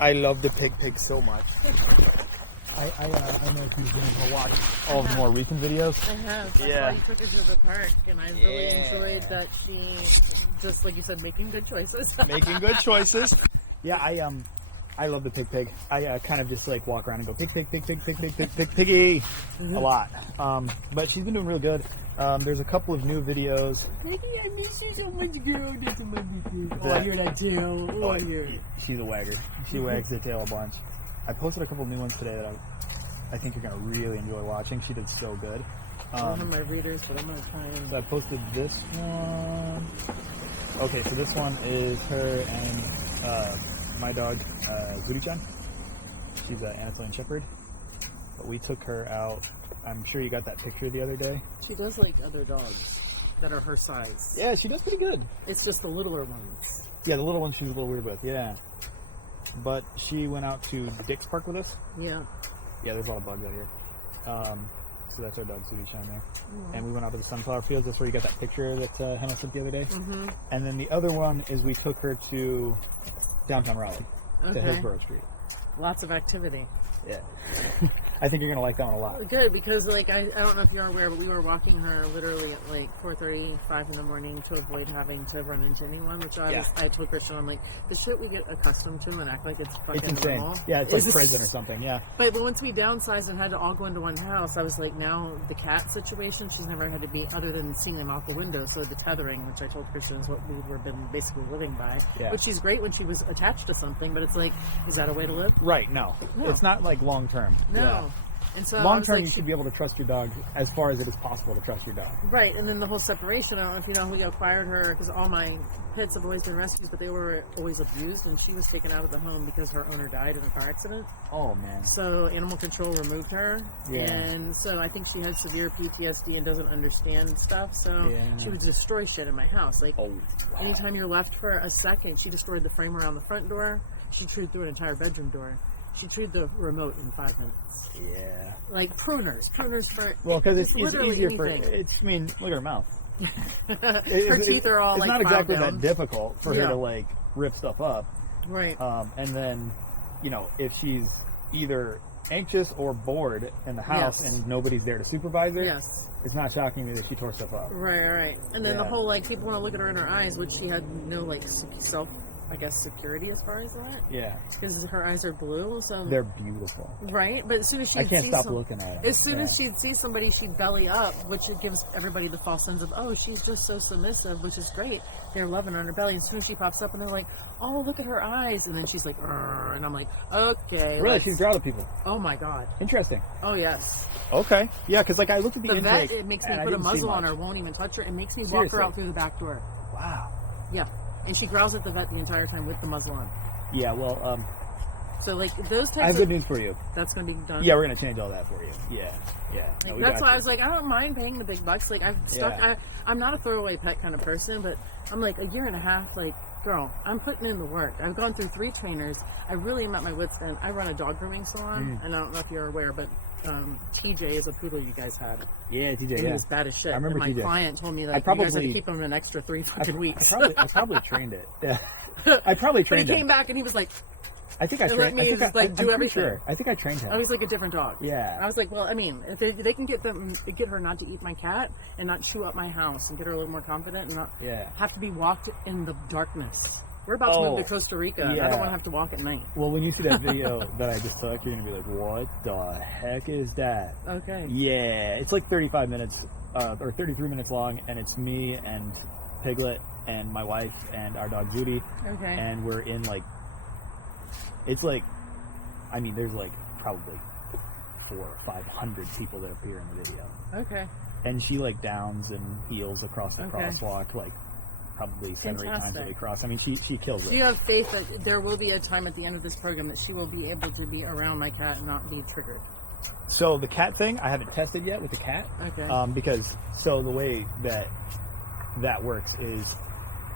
I love the pig so much. I know if you've been able to watch all of the more recent videos. I have. That's Yeah. why you took her to the park, and I really enjoyed that she, just like you said, making good choices. Making good choices. Yeah, I love the pig. I kind of just like walk around and go piggy a lot. But she's been doing real good. There's a couple of new videos. Piggy, I miss you so much, girl. That's a lovely thing. Oh, I hear that tail. Oh, I hear it. She's a wagger. She wags her tail a bunch. I posted a couple new ones today that I think you're going to really enjoy watching. She did so good. I don't have my readers, but I'm going to try and... So I posted this one. Okay, so this one is her and my dog, Zuri-chan. She's an Anatolian Shepherd. But we took her out. I'm sure you got that picture the other day. She does like other dogs that are her size. Yeah, she does pretty good. It's just the littler ones. Yeah, the little one she was a little weird with, yeah. But she went out to Dick's Park with us. Yeah. Yeah, there's a lot of bugs out here. So that's our dog, Zuri-chan there. Aww. And we went out to the sunflower fields. That's where you got that picture that Hannah sent the other day. Mm-hmm. And then the other one is we took her to downtown Raleigh, to Hillsborough Street. Lots of activity. Yeah. I think you're going to like that one a lot. Good, because like I don't know if you're aware, but we were walking her literally at like 4:30, 5 in the morning to avoid having to run into anyone, which I told Christian, I'm like, the shit we get accustomed to and act like it's fucking It's insane. normal. Yeah, it's like prison or something, yeah. But once we downsized and had to all go into one house, I was like, now the cat situation, she's never had to be, other than seeing them out the window, so the tethering, which I told Christian is what we've been basically living by, which she's great when she was attached to something, but it's like, is that a way to live? Right, no. It's not like long term. No. Yeah. And so long term, you should be able to trust your dog as far as it is possible to trust your dog. Right, and then the whole separation. I don't know if you know, we acquired her because all my pets have always been rescues, but they were always abused, and she was taken out of the home because her owner died in a car accident. Oh, man. So animal control removed her, and so I think she had severe PTSD and doesn't understand stuff, so she would destroy shit in my house. Like, anytime you're left for a second, she destroyed the frame around the front door. She chewed through an entire bedroom door. She chewed the remote in 5 minutes. Yeah. Like pruners for... Well, because it's easier anything. for... I mean, look at her mouth. Her teeth are all it's like... It's not exactly down. that difficult for her to, like, rip stuff up. Right. And then, you know, if she's either anxious or bored in the house and nobody's there to supervise her, it's not shocking me that she tore stuff up. Right. And then the whole, like, people want to look at her in her eyes, which she had no, like, self... I guess security as far as that. Yeah. Because her eyes are blue, so they're beautiful. Right, but as soon as she I can't stop looking at it. As soon as she'd see somebody, she'd belly up, which it gives everybody the false sense of, oh, she's just so submissive, which is great. They're loving her on her belly. As soon as she pops up, and they're like, oh, look at her eyes, and then she's like, and I'm like, okay. Really, she's growled at people. Oh my god. Interesting. Oh yes. Okay. Yeah, because like I looked at the intake. Vet, it makes me put a muzzle on her. Won't even touch her. It makes me walk her out through the back door. Wow. Yeah. And she growls at the vet the entire time with the muzzle on. Yeah, well, so like those types I have good news for you. That's going to be done. Yeah, we're going to change all that for you. Yeah. Like, that's why I was like, I don't mind paying the big bucks. Like I'm not a throwaway pet kind of person, but I'm like a year and a half, like, girl, I'm putting in the work. I've gone through 3 trainers. I really am at my wit's end. I run a dog grooming salon, and I don't know if you're aware, but TJ is a poodle you guys had. Yeah, TJ. He was bad as shit. I remember and my TJ. client told me that you guys had to keep him an extra 3 fucking weeks. I probably trained it. Yeah. I probably trained him. But he came back and he was like, I think I trained him. I'm everything. Sure. I think I trained him. I was like a different dog. Yeah. I was like, well, I mean, if they can get her not to eat my cat and not chew up my house and get her a little more confident and not have to be walked in the darkness. We're about to move to Costa Rica. And I don't want to have to walk at night. Well, when you see that video that I just took, you're going to be like, what the heck is that? Okay. Yeah. It's like 35 minutes or 33 minutes long, and it's me and Piglet and my wife and our dog Judy. Okay. And we're in like, it's like, I mean, there's like probably 400 or 500 people that appear in the video. Okay. And she like downs and heels across the crosswalk, like probably 7 or 8 times that we cross. I mean, she kills it. Do you have faith that there will be a time at the end of this program that she will be able to be around my cat and not be triggered? So the cat thing, I haven't tested yet with the cat. Okay. Because, so the way that works is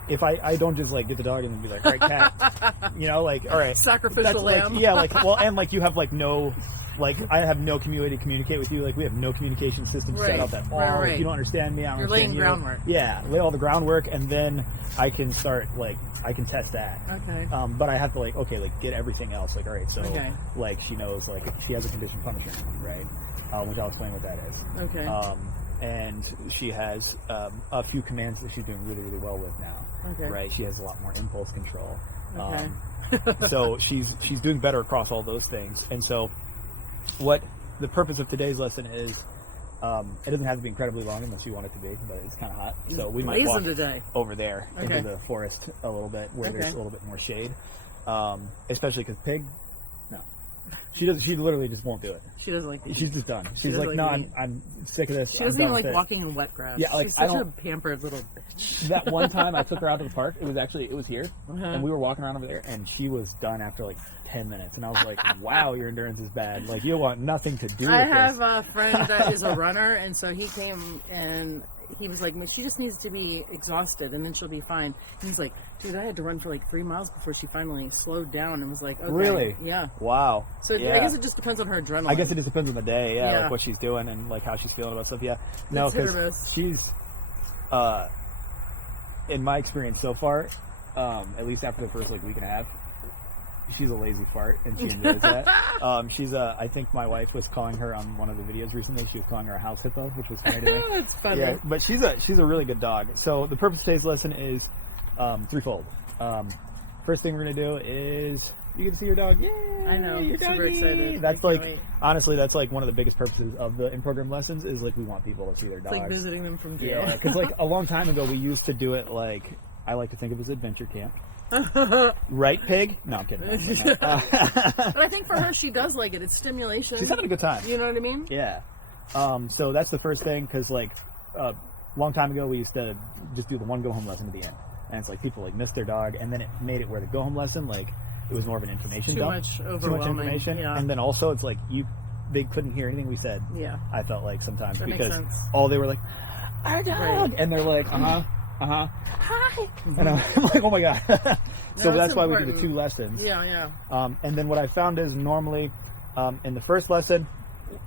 if I don't just like get the dog and then be like, all right, cat, you know, like, all right, sacrificial lamb. Like, yeah, like, well, and like you have like no, like I have no way to communicate with you. Like we have no communication system set up at all. Right. If you don't understand me, I don't You're understand laying you. groundwork. Yeah, lay all the groundwork, and then I can start I can test that. Okay. But I have to like get everything else. Like, all right, so Okay. like she knows like she has a conditioned punishment, right? Which I'll explain what that is. Okay. And she has a few commands that she's doing really, really well with now. Okay. Right? She has a lot more impulse control. Okay. So she's doing better across all those things. And so what the purpose of today's lesson is, it doesn't have to be incredibly long unless you want it to be, but it's kind of hot. So we might walk today. over there Okay. into the forest a little bit where Okay. there's a little bit more shade. Especially because Pig, no. She literally just won't do it. She doesn't like the She's heat. just done. She She's doesn't like, no, like the heat. I'm sick of this. She I'm doesn't done even like with it." walking in wet grass. Yeah, like, she's I such a don't- pampered little bitch. That one time I took her out to the park, it was here, Uh-huh. and we were walking around over there, and she was done after like 10 minutes, and I was like, wow, your endurance is bad. Like, you want nothing to do with I this. have a friend that is a runner, and so he came and he was like, she just needs to be exhausted and then she'll be fine. And he's like, dude, I had to run for like 3 miles before she finally slowed down and was like, okay. Really? Yeah. Wow. So Yeah. I guess it just depends on her adrenaline. I guess it just depends on the day, Yeah. like what she's doing and like how she's feeling about stuff. Yeah, no, It's hit or because miss. she's, in my experience so far, at least after the first like week and a half, she's a lazy fart and she enjoys that. I think my wife was calling her on one of the videos recently. She was calling her a house hippo, which was funny to me. It's funny. Yeah, but she's a really good dog. So the purpose of today's lesson is threefold. First thing we're gonna do is you get to see your dog. Yay! I know. Your Super doggy! excited. That's I can't like wait. honestly, that's like one of the biggest purposes of the in-program lessons is like we want people to see their It's dogs. like visiting them from jail. Yeah, because like a long time ago we used to do it like I like to think of as adventure camp. Right, Pig? No, I'm kidding. But I think for her, she does like it. It's stimulation. She's having a good time. You know what I mean? Yeah. So that's the first thing because like a long time ago we used to just do the one go home lesson at the end, and it's like people like missed their dog, and then it made it where the go home lesson like it was more of an information Too dump, much too much overwhelming. information, Yeah. and then also it's like they couldn't hear anything we said. Yeah. I felt like sometimes That makes because sense. all they were like our dog, Right. and they're like hi, and I'm like oh my god. So No, that's it's why we do important. the 2 lessons. Yeah, yeah. And then what I found is normally in the first lesson,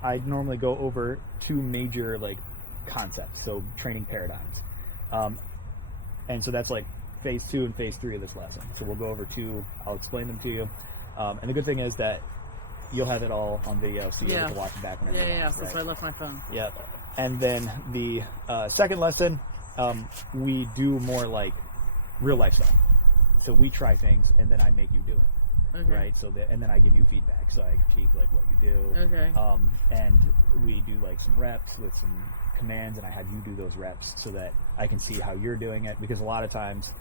I normally go over 2 major like concepts, so training paradigms. And so that's like phase 2 and phase 3 of this lesson. So we'll go over 2, I'll explain them to you. And the good thing is that you'll have it all on video, so you'll Yeah. get to watch it back whenever Yeah, you yeah. want. So that's why I left my phone. Yeah. And then the second lesson, we do more like real life stuff. So we try things, and then I make you do it. Okay. Right, so and then I give you feedback, so I critique like what you do. Okay. And we do like some reps with some commands, and I have you do those reps so that I can see how you're doing it. Because a lot of times,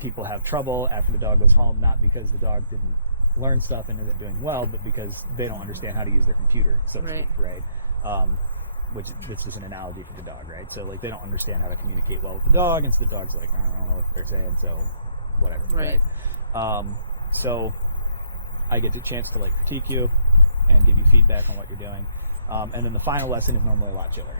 people have trouble after the dog goes home, not because the dog didn't learn stuff and isn't doing well, but because they don't understand how to use their computer, so to Right. speak, right? Which this is an analogy for the dog, right? So like they don't understand how to communicate well with the dog, and so the dog's like, I don't know what they're saying, so whatever, Right. So I get the chance to like critique you and give you feedback on what you're doing. And then the final lesson is normally a lot chiller.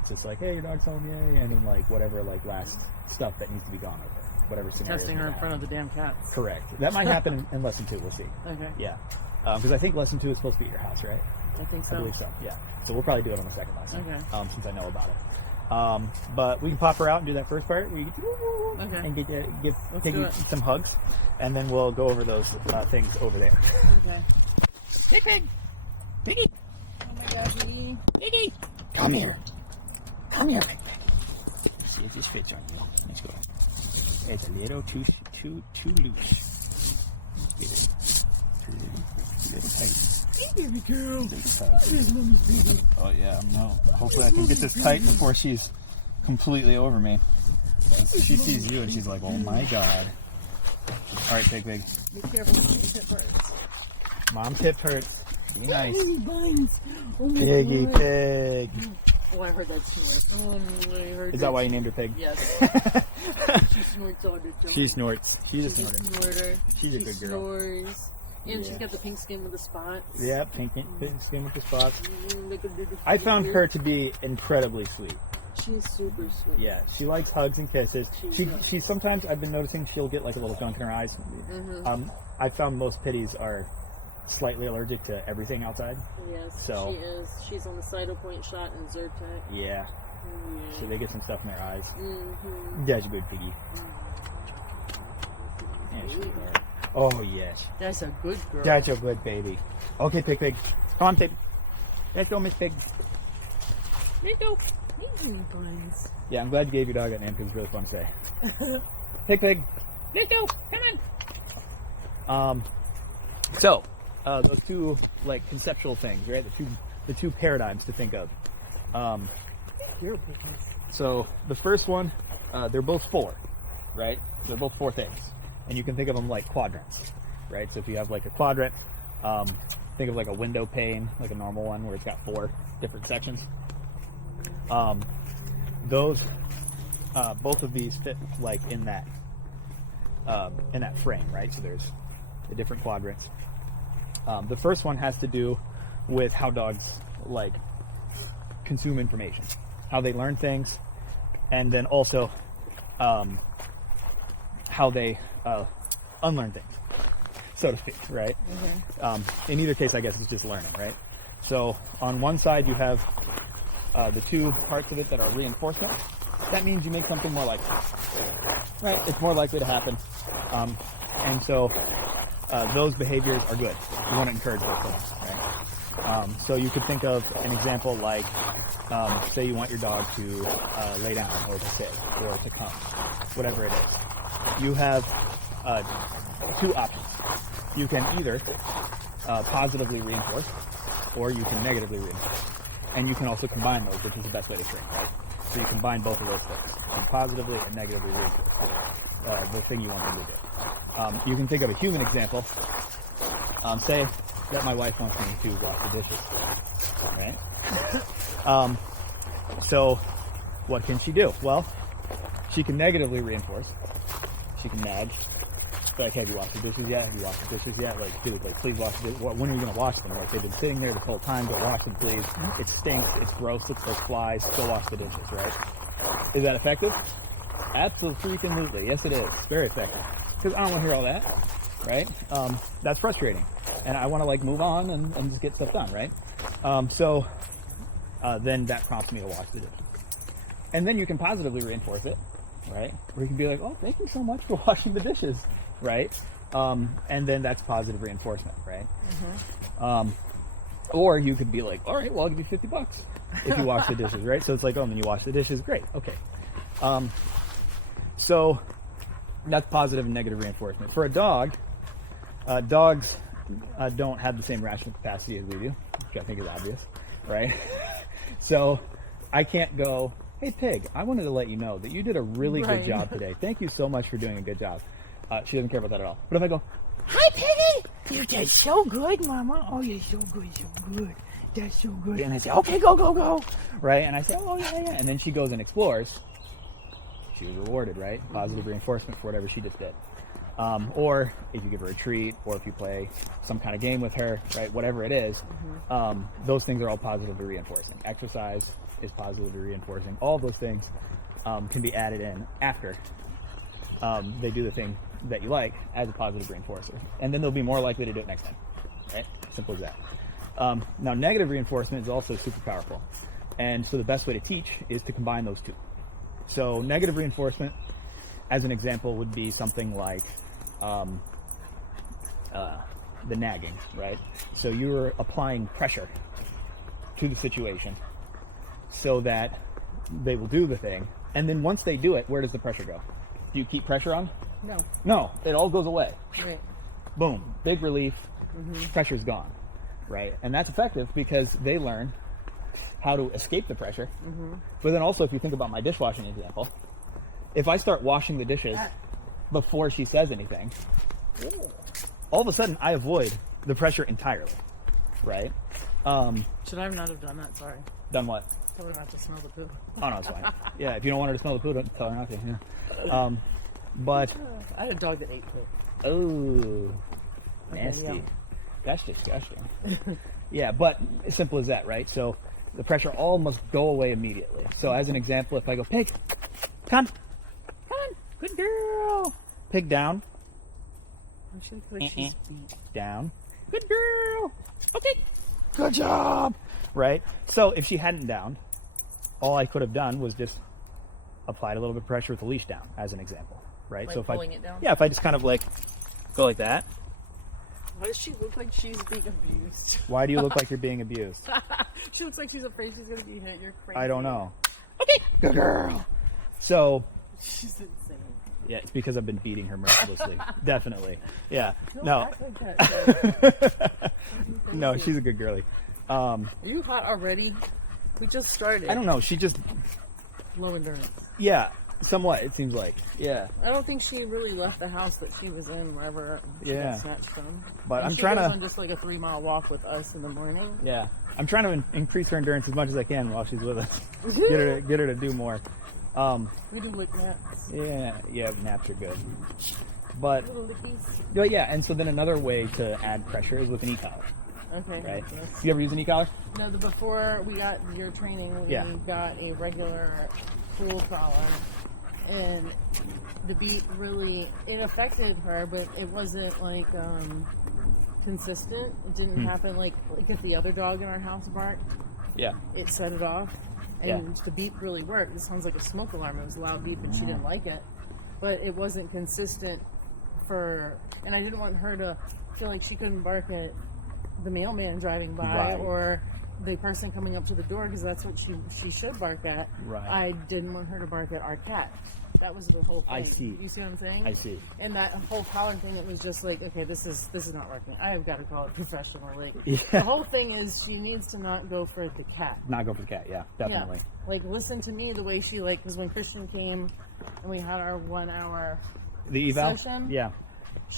It's just like, hey, your dog's home, yay, and then like whatever like last stuff that needs to be gone over, whatever scenario. Testing her in front of the damn cats. Correct. That might happen in lesson 2. We'll see. Okay. Yeah, because I think lesson 2 is supposed to be at your house, right? I think so. I believe so. Yeah. So we'll probably do it on the second lesson. Okay. Since I know about it. But we can pop her out and do that first part where you get Okay. and Let's take do you it. some hugs, and then we'll go over those things over there. Okay. Pig, pig, piggy, Oh my God, Piggy. piggy, come here, pig, pig. See if this fits on you. Let's go. It's a little too loose. Get it. Too little tight. Baby girl. Oh yeah, no. Hopefully I can get this tight before she's completely over me. She sees you and she's like, oh my god. Alright, Pig Pig. Be careful. Mom's hip hurts. Mom's hip hurts. Be nice. Oh, buns. Oh my Piggy God. Pig. Oh, I heard that snort. Oh, I heard Is that why you named her Pig? Yes. She snorts all the time. She snorts. She's a She's a snorter. snorter. She's a She good girl. snores. And Yeah. she's got the pink skin with the spots. Yeah, pink skin with the spots. Look at the I found her to be incredibly sweet. She's super sweet. Yeah, she likes hugs and kisses. She sometimes, I've been noticing, she'll get like a little gunk in her eyes. I found most pitties are slightly allergic to everything outside. Yes, so, she is. She's on the Cytopoint shot and Zyrtec. Yeah. Yeah. So they get some stuff in their eyes. Mm-hmm. That's a good piggy. Yeah, she's all right. Oh, yes. That's a good girl. That's a good baby. Okay, Pig. Come on, Pig. Let's go, Miss Pig. Let's go. Buns. Yeah, I'm glad you gave your dog that name because it's really fun to say. Pig. Let's go. Come on. So, those two, like, conceptual things, right? The two paradigms to think of. So, the first one, they're both 4, right? They're both 4 things. And you can think of them like quadrants, right? So if you have like a quadrant, think of like a window pane, like a normal one where it's got 4 different sections. Those, both of these fit like in that frame, right? So there's the different quadrants. The first one has to do with how dogs like consume information, how they learn things, and then also how they unlearn things, so to speak, right? In either case, I guess it's just learning, right? So on one side, you have the 2 parts of it that are reinforcement. That means you make something more likely, right? It's more likely to happen. And so those behaviors are good. You want to encourage those things, right? So you could think of an example like, say you want your dog to lay down or to sit or to come, whatever it is. You have 2 options. You can either positively reinforce or you can negatively reinforce. And you can also combine those, which is the best way to train, right? So you combine both of those things. You positively and negatively reinforce the thing you want them to do. You can think of a human example. Say that my wife wants me to wash the dishes, right? So what can she do? Well, she can negatively reinforce. She can nag. Like, have you washed the dishes yet? Have you washed the dishes yet? Like, dude, like, please wash the dishes. When are you going to wash them? Like, they've been sitting there this whole time. Go wash them, please. It stinks. It's gross. Looks like flies. Go wash the dishes, right? Is that effective? Absolutely. Yes, it is. Very effective. Because I don't want to hear all that, right? That's frustrating. And I want to, like, move on and just get stuff done, right? So then that prompts me to wash the dishes. And then you can positively reinforce it, right? Or you can be like, oh, thank you so much for washing the dishes, right? And then that's positive reinforcement, right? Or you could be like, all right, well, I'll give you $50 if you wash the dishes, right? So it's like, oh, then you wash the dishes, great, okay. So that's positive and negative reinforcement. For a dog, dogs don't have the same rational capacity as we do, which I think is obvious, right? So I can't go, hey, Pig, I wanted to let you know that you did a really good job today. Thank you so much for doing a good job. She doesn't care about that at all. But if I go, hi, Piggy, you did so good, Mama. Oh, you're so good, so good. That's so good. And I say, okay, go. Right? And I say, oh, yeah. And then she goes and explores. She was rewarded, right? Positive reinforcement for whatever she just did. Or if you give her a treat, or if you play some kind of game with her, right? Whatever it is, those things are all positively reinforcing. Exercise is positively reinforcing. All of those things can be added in after they do the thing that you like as a positive reinforcer. And then they'll be more likely to do it next time, right? Simple as that. Now, negative reinforcement is also super powerful. And so the best way to teach is to combine those two. So negative reinforcement, as an example, would be something like the nagging, right? So you're applying pressure to the situation so that they will do the thing. And then once they do it, where does the pressure go? Do you keep pressure on? No, it all goes away. Right. Boom, big relief, pressure's gone, right? And that's effective because they learn how to escape the pressure. But then also, if you think about my dishwashing example, if I start washing the dishes before she says anything, all of a sudden I avoid the pressure entirely, right? Should I not have done that? Sorry. Done what? Tell her not to smell the poo. Oh, no, it's fine. Yeah, if you don't want her to smell the poo, don't tell her not to. Yeah. But I had a dog that ate poo. Oh, nasty. Yeah. That's disgusting. Yeah, but as simple as that, right? So the pressure all must go away immediately. So as an example, if I go, Pig, come on, good girl. Pig down. She looks like she's beat. Down. Good girl. Okay. Good job. Right? So if she hadn't downed, all I could have done was just applied a little bit of pressure with the leash down, as an example. Right? Like so if pulling it down? Yeah, if I just kind of like go like that. Why does she look like she's being abused? Why do you look like you're being abused? She looks like she's afraid she's gonna be hit. You're crazy. I don't know. Okay. Good girl. So she's insane. yeah, it's because I've been beating her mercilessly. Definitely. Yeah. Don't No. act like that, No, she's a good girlie. Are you hot already? We just started. I don't know. She just, Low endurance. yeah, somewhat, it seems like. Yeah. I don't think she really left the house that she was in wherever she Yeah. got snatched from. But And I'm she trying goes to, on just like a 3-mile walk with us in the morning. yeah, I'm trying to increase her endurance as much as I can while she's with us. Get her to do more. We do lick naps. Yeah, naps are good. But, Little lickies. but yeah, and so then another way to add pressure is with an e-collar, Okay. right? Yes. You ever use an e-collar? No, before we got your training, we Yeah. got a regular pool collar, and the beat really, it affected her, but it wasn't like consistent. It didn't happen like if the other dog in our house barked, Yeah. it set it off, and Yeah. the beat really worked. It sounds like a smoke alarm. It was a loud beat, but she didn't like it. But it wasn't consistent and I didn't want her to feel like she couldn't bark at the mailman driving by Right. or the person coming up to the door, because that's what she should bark at. Right. I didn't want her to bark at our cat. That was the whole thing. I see. You see what I'm saying? I see. And that whole collar thing, it was just like, okay, this is not working. I have got to call it professional. Like Yeah. the whole thing is she needs to not go for the cat. Not go for the cat, yeah, definitely. Yeah. Like listen to me the way she because when Christian came and we had our 1 hour The eval? session? Yeah.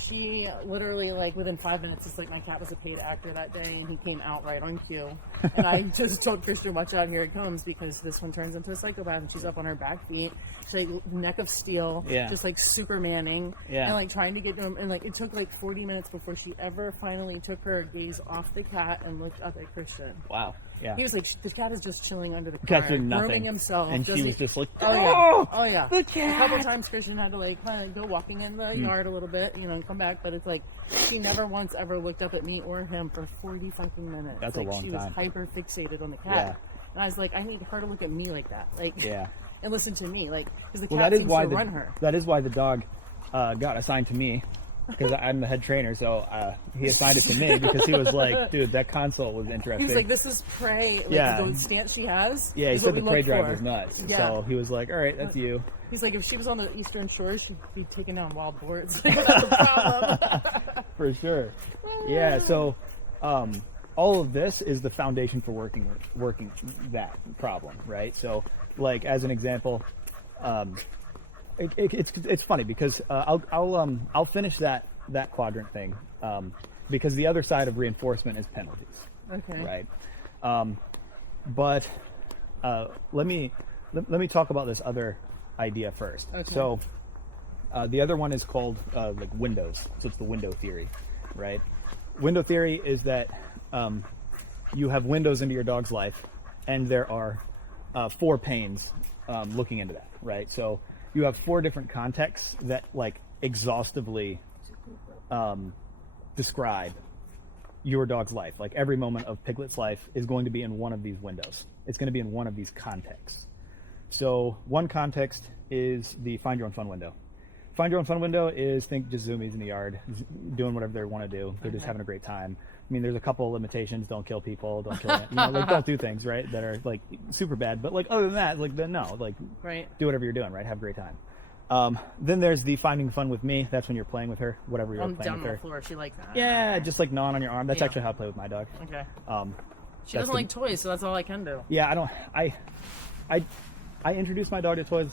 She literally, within 5 minutes, it's like my cat was a paid actor that day, and he came out right on cue. And I just told Christian, watch out, here it comes, because this one turns into a psychopath, and she's up on her back feet. She's neck of steel, Yeah. just Supermaning, Yeah. and trying to get to him. And it took 40 minutes before she ever finally took her gaze off the cat and looked up at Christian. Wow. Yeah. He was like, the cat is just chilling under the car, Cat's doing nothing. grooming himself. And she was just like, oh yeah. the cat. A couple times Christian had to kind of go walking in the yard a little bit, and come back. But it's she never once ever looked up at me or him for 40 fucking minutes. That's a long She time. was hyper fixated on the cat. Yeah. And I was like, I need her to look at me like that. Yeah. And listen to me. Because the Well, cat that is seems why to run her. that is why the dog got assigned to me, because I'm the head trainer. So he assigned it to me because he was like, dude, that consult was interesting. He was like, this is prey. Yeah. The stance she has. Yeah, he is said what the we prey look drive for. was nuts. Yeah. So he was like, all right, that's you. He's like, if she was on the Eastern Shores, she'd be taking down wild boars. That's a problem. For sure. Yeah, so all of this is the foundation for working that problem, right? So, as an example, it's funny because I'll finish that quadrant thing because the other side of reinforcement is penalties. Okay. Right. But let me talk about this other idea first. Okay. So the other one is called windows. So it's the window theory, right? Window theory is that you have windows into your dog's life, and there are 4 panes looking into that, right? So you have 4 different contexts that exhaustively describe your dog's life. Every moment of Piglet's life is going to be in one of these windows. It's going to be in one of these contexts. So one context is the find your own fun window. Find your own fun window is just zoomies in the yard, doing whatever they want to do. They're just having a great time. I mean, there's a couple of limitations. Don't kill people. Don't kill don't do things, right, that are super bad. But other than that, then no, right. Do whatever you're doing, right? Have a great time. Then there's the finding fun with me. That's when you're playing with her, whatever you're playing down with on her. the floor. She likes that. Yeah, just gnawing on your arm. That's Yeah. actually how I play with my dog. Okay. She That's doesn't like toys, so that's all I can do. Yeah, I introduced my dog to toys.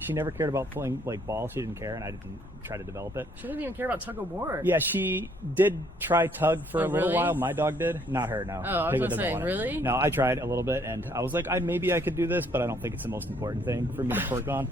She never cared about pulling balls. She didn't care, and I didn't try to develop it. She doesn't even care about tug of war. Yeah, she did try tug for a little really? while. My dog did, not her. No. Oh, I was Piglet gonna doesn't say, want it. really? No, I tried a little bit, and I was like, maybe I could do this, but I don't think it's the most important thing for me to work on.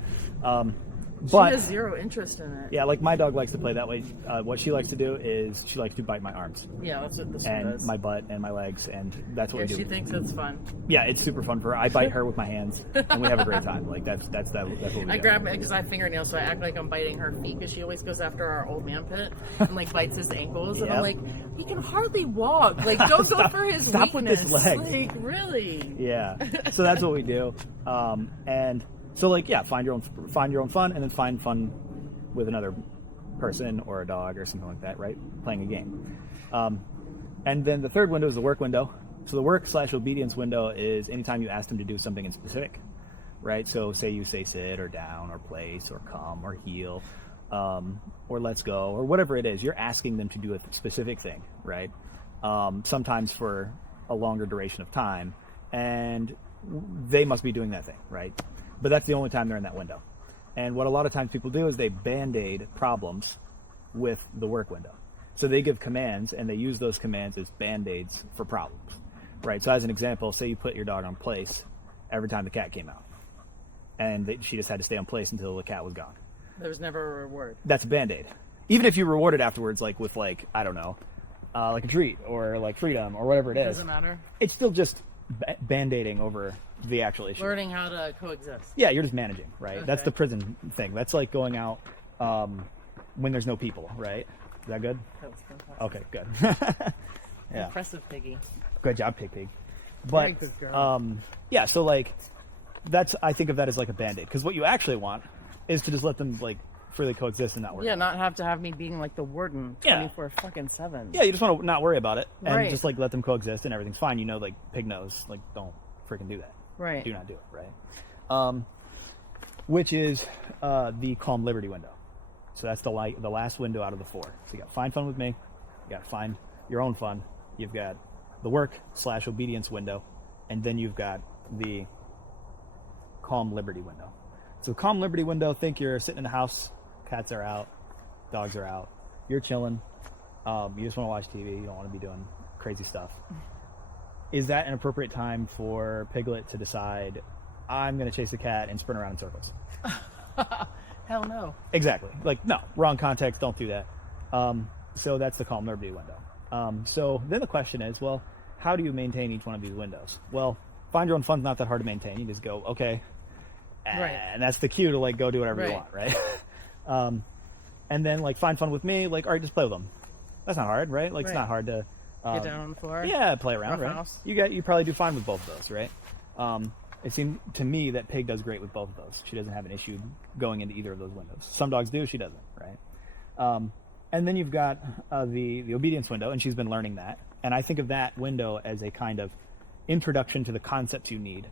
But she has zero interest in it. yeah, like my dog likes to play that way. What she likes to do is she likes to bite my arms. Yeah, that's what this and one does. my butt and my legs, and that's what we do. She thinks it's fun. Yeah, it's super fun for her. I bite her with my hands, and we have a great time. Like that's what we do. I grab it because I have fingernails, so I act like I'm biting her feet because she always goes after our old man pit and like bites his ankles, and I'm like, he can hardly walk. Like, don't go for his Stop weakness. with his legs. Like, really? Yeah. So that's what we do. And so like, yeah, find your own fun, and then find fun with another person or a dog or something like that, right? Playing a game. And then the third window is the work window. So the work/obedience window is anytime you ask them to do something in specific, right? So say you say sit or down or place or come or heel, or let's go or whatever it is, you're asking them to do a specific thing, right? Sometimes for a longer duration of time, and they must be doing that thing, right? But that's the only time they're in that window. And what a lot of times people do is they band-aid problems with the work window. So they give commands, and they use those commands as band-aids for problems, right? So as an example, say you put your dog on place every time the cat came out, and she just had to stay on place until the cat was gone. There was never a reward. That's a band-aid. Even if you reward it afterwards, like with like, I don't know, like a treat or like freedom or whatever it is. Doesn't matter. It's still just band-aiding over the actual issue. Learning how to coexist. Yeah, you're just managing, right? Okay. That's the prison thing. That's like going out when there's no people, right? Is that good? That was fantastic. Okay, good. Yeah. Impressive, Piggy. Good job, Pig. Very But good girl. yeah, so like I think of that as like a band-aid, because what you actually want is to just let them like freely coexist and not worry. Yeah, not have to have me being like the warden 24/7. Yeah, you just want to not worry about it and Right. just like let them coexist and everything's fine. You know, like Pig knows, like don't freaking do that. Right. Do not do it, right? Which is the calm liberty window. So that's the last window out of the four. So you got find fun with me, you got find your own fun, you've got the work/obedience window, and then you've got the calm liberty window. So calm liberty window, think you're sitting in the house, cats are out, dogs are out, you're chilling, you just want to watch TV, you don't want to be doing crazy stuff. Is that an appropriate time for Piglet to decide, I'm going to chase a cat and sprint around in circles? Hell no. Exactly. Like, no, wrong context, don't do that. So that's the calm liberty window. So then the question is, well, how do you maintain each one of these windows? Well, find your own fun's not that hard to maintain. You just go, okay, Right. and that's the cue to like go do whatever you Right. want, right? And then like find fun with me, like, all right, just play with them. That's not hard, right? Like, it's Right. not hard to Get down on the floor. yeah, play around, right? Roughhouse. You probably do fine with both of those, right? It seemed to me that Pig does great with both of those. She doesn't have an issue going into either of those windows. Some dogs do, she doesn't, right? And then you've got the obedience window, and she's been learning that. And I think of that window as a kind of introduction to the concepts you need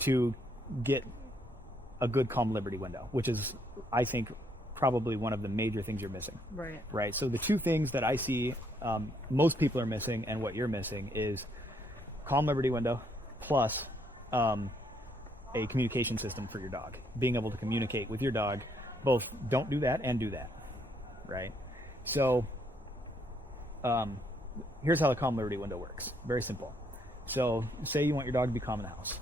to get a good calm liberty window, which is, I think, probably one of the major things you're missing. Right. Right. So the two things that I see most people are missing, and what you're missing, is calm liberty window plus a communication system for your dog. Being able to communicate with your dog, both don't do that and do that. Right. So here's how the calm liberty window works. Very simple. So say you want your dog to be calm in the house.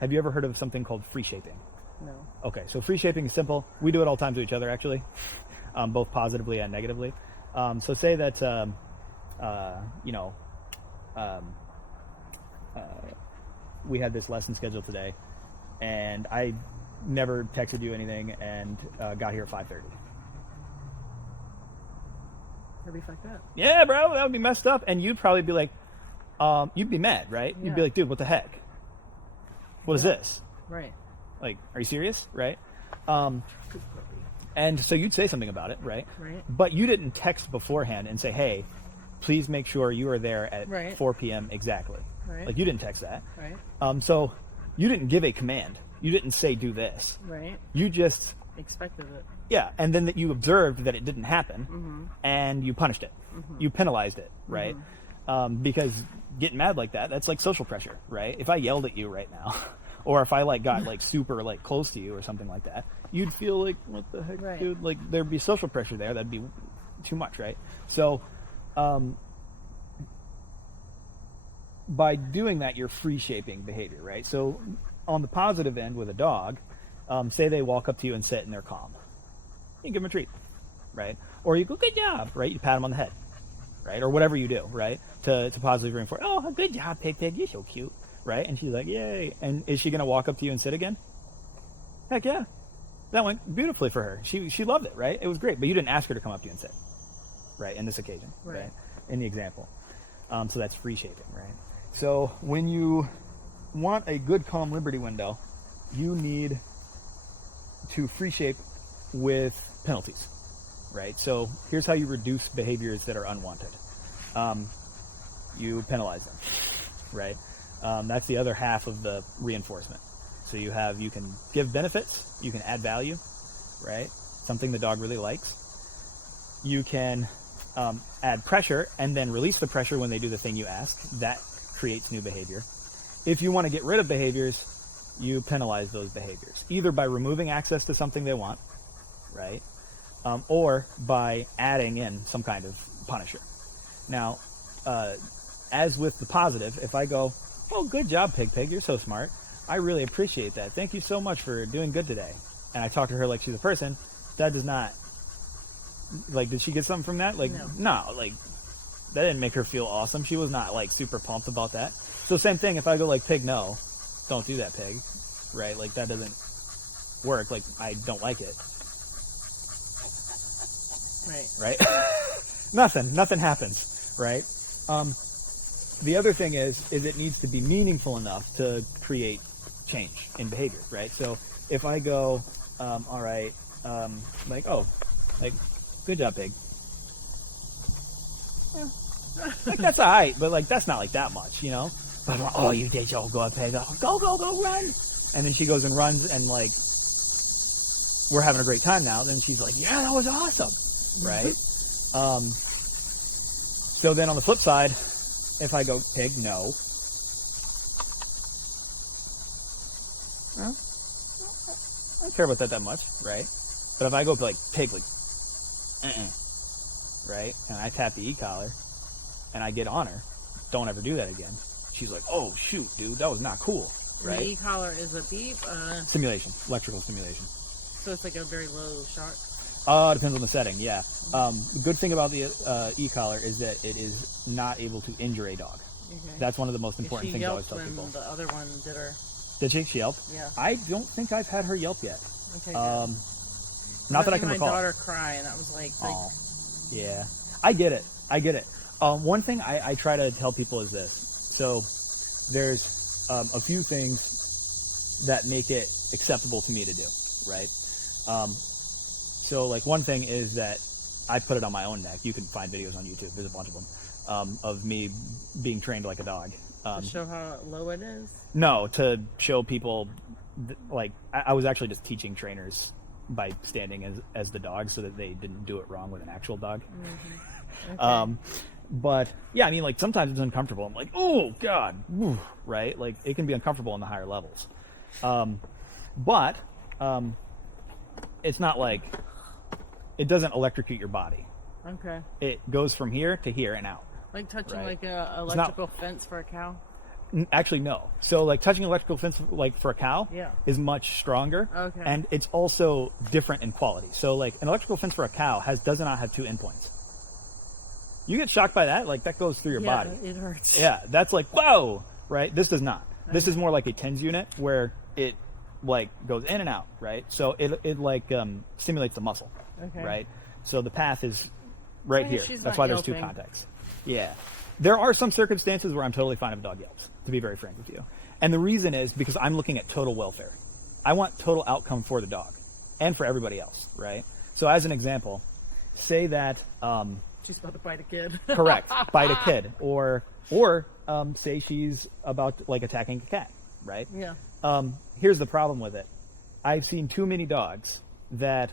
Have you ever heard of something called free shaping? No. Okay, so free shaping is simple. We do it all the time to each other, actually, both positively and negatively. So say that, we had this lesson scheduled today, and I never texted you anything and got here at 5:30. That'd be fucked up. Yeah, bro, that would be messed up. And you'd probably be like, you'd be mad, right? You'd be Yeah. like, dude, what the heck? What is this? Right. Like, are you serious? Right? Good puppy. And so you'd say something about it, right? Right. But you didn't text beforehand and say, hey, please make sure you are there at Right. 4 p.m. exactly. Right. Like, you didn't text that. Right. So you didn't give a command. You didn't say, do this. Right. You just, Expected it. yeah. And then that you observed that it didn't happen, Mm-hmm. and you punished it. Mm-hmm. You penalized it, right? Because getting mad like that, that's like social pressure, right? If I yelled at you right now, or if I like got like super like close to you or something like that, you'd feel like, what the heck, Right. dude? Like, there'd be social pressure there. That'd be too much, right? So by doing that, you're free shaping behavior, right? So on the positive end with a dog, say they walk up to you and sit and they're calm. You give them a treat, right? Or you go, good job, right? You pat them on the head, right? Or whatever you do, right? To positively reinforce, oh, good job, Pig, you're so cute, right? And she's like, yay. And is she going to walk up to you and sit again? Heck yeah. That went beautifully for her. She loved it, right? It was great, but you didn't ask her to come up to you and sit, right? In this occasion, right? In the example. So that's free shaping, right? So when you want a good calm liberty window, you need to free shape with penalties, right? So here's how you reduce behaviors that are unwanted. You penalize them, right? That's the other half of the reinforcement. So you can give benefits, you can add value, right? Something the dog really likes. You can add pressure and then release the pressure when they do the thing you ask. That creates new behavior. If you want to get rid of behaviors, you penalize those behaviors, either by removing access to something they want, right? Or by adding in some kind of punisher. Now, as with the positive, if I go, oh, good job, Pig, you're so smart. I really appreciate that. Thank you so much for doing good today. And I talk to her like she's a person. That does not, like, did she get something from that? Like, no, like, that didn't make her feel awesome. She was not, like, super pumped about that. So same thing, if I go like, Pig, no, don't do that, Pig, right? Like, that doesn't work. Like, I don't like it. Right? Nothing happens, right? The other thing is it needs to be meaningful enough to create change in behavior, right? So if I go, all right, like, oh, like, good job, Pig. Yeah. Like, that's all right, but, like, that's not, like, that much, you know? But, oh, you did, Joe, go, Pig. Go, run. And then she goes and runs, and, like, we're having a great time now. Then she's like, yeah, that was awesome, right? So then on the flip side, if I go, Pig, no. Well, I don't care about that much, right? But if I go like, Pig, like, right? And I tap the e-collar, and I get on her, don't ever do that again. She's like, oh, shoot, dude, that was not cool, right? The e-collar is a beep? Stimulation, electrical stimulation. So it's like a very low shock? Depends on the setting, yeah. The good thing about the e-collar is that it is not able to injure a dog. Okay. That's one of the most important things I always tell people. The other one did her. Did she yelp? Yeah. I don't think I've had her yelp yet. Okay. Not that I can recall. My daughter cry, and I was like, oh, yeah. I get it. One thing I try to tell people is this. So there's a few things that make it acceptable to me to do, right? So, like, one thing is that I put it on my own neck. You can find videos on YouTube. There's a bunch of them of me being trained like a dog. To show how low it is? No, to show people, like, I was actually just teaching trainers by standing as the dog so that they didn't do it wrong with an actual dog. Mm-hmm. Okay. But, yeah, I mean, like, sometimes it's uncomfortable. I'm like, oh, God, right? Like, it can be uncomfortable in the higher levels. But it's not like... It doesn't electrocute your body. Okay. It goes from here to here and out. Like touching like a electrical fence for a cow? Actually, no. So like touching electrical fence like for a cow is much stronger. Okay. And it's also different in quality. So like an electrical fence for a cow does not have two endpoints. You get shocked by that, like that goes through your body. It hurts. Yeah, that's like, whoa, right? This does not. Okay. This is more like a TENS unit where it like goes in and out, right? So it like stimulates the muscle. Okay. Right? So the path is right here. That's why there's two contacts. Yeah. There are some circumstances where I'm totally fine if a dog yelps, to be very frank with you. And the reason is because I'm looking at total welfare. I want total outcome for the dog and for everybody else, right? So as an example, say that... she's about to bite a kid. Correct. Bite a kid. Or say she's about like attacking a cat, right? Yeah. Here's the problem with it. I've seen too many dogs that...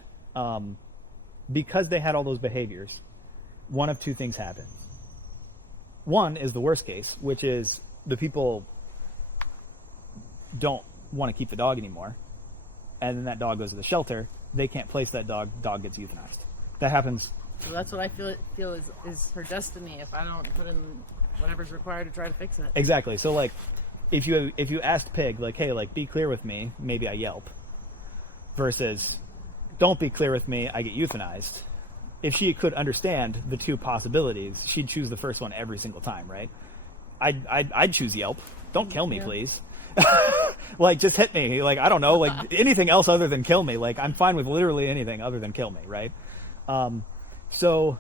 because they had all those behaviors, one of two things happened. One is the worst case, which is the people don't want to keep the dog anymore, and then that dog goes to the shelter. They can't place that dog. Dog gets euthanized. That happens. So that's what I feel is her destiny if I don't put in whatever's required to try to fix it. Exactly. So like, if you asked Pig like, hey, like be clear with me, maybe I yelp. versus don't be clear with me, I get euthanized. If she could understand the two possibilities, she'd choose the first one every single time, right? I'd choose Yelp. Don't kill me, please. Like, just hit me. Like, I don't know, like anything else other than kill me. Like, I'm fine with literally anything other than kill me, right? So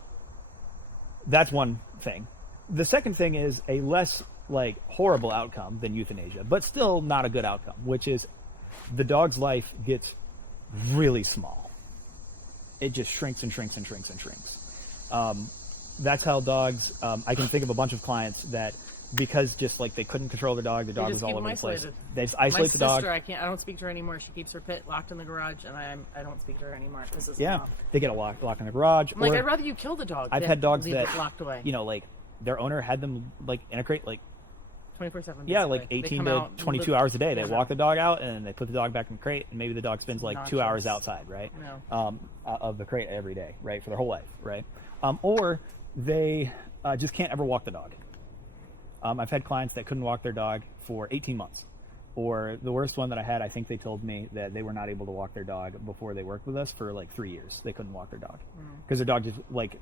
that's one thing. The second thing is a less like horrible outcome than euthanasia, but still not a good outcome, which is the dog's life gets really small. It just shrinks and shrinks and shrinks and shrinks. That's how dogs, I can think of a bunch of clients that because just like they couldn't control their dog was all over the place. They just isolate the dog. I don't speak to her anymore. She keeps her pit locked in the garage, and I don't speak to her anymore. They get a locked in the garage. I'm like, I'd rather you kill the dog. I've had dogs that locked away. You know, like their owner had them like in a crate, like 24/7. Yeah, like 18 to 22 hours a day. They walk the dog out and they put the dog back in the crate, and maybe the dog spends like 2 hours outside, right? No. Of the crate every day, right, for their whole life, right? Or they just can't ever walk the dog. I've had clients that couldn't walk their dog for 18 months. Or the worst one that I had, I think they told me that they were not able to walk their dog before they worked with us for like 3 years. They couldn't walk their dog because their dog just like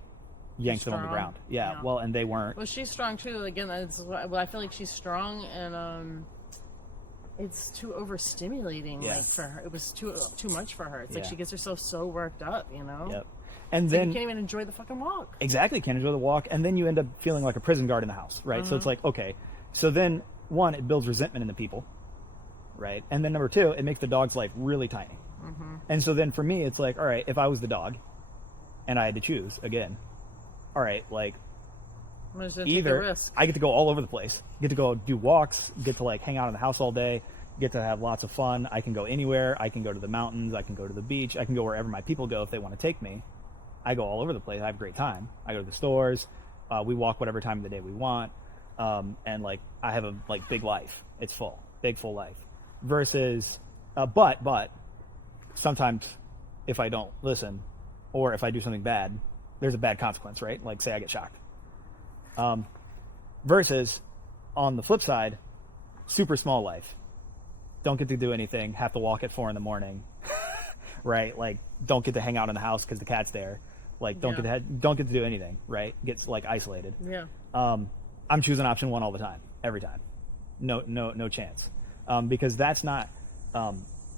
yanked them on the ground. Yeah, well, and they weren't. Well, she's strong too. Again, I feel like she's strong, and it's too overstimulating. Like for her, it was too much for her. It's like she gets herself so worked up, you know. Yep. And then you can't even enjoy the fucking walk. Exactly, can't enjoy the walk, and then you end up feeling like a prison guard in the house, right? So it's like, okay, so then one, it builds resentment in the people, right? And then number two, it makes the dog's life really tiny. And so then for me, it's like, all right, if I was the dog, and I had to choose again, all right, like either I get to go all over the place, get to go do walks, get to like hang out in the house all day, get to have lots of fun. I can go anywhere. I can go to the mountains. I can go to the beach. I can go wherever my people go if they want to take me. I go all over the place. I have a great time. I go to the stores. We walk whatever time of the day we want. And like, I have a like big life. It's full, big full life versus, but sometimes if I don't listen or if I do something bad, there's a bad consequence, right? Like say I get shocked. Versus on the flip side, super small life. Don't get to do anything. Have to walk at 4 a.m, right? Like don't get to hang out in the house because the cat's there. Like don't get to do anything, right? Gets like isolated. Yeah. I'm choosing option 1 all the time, every time. No chance. Because that's not.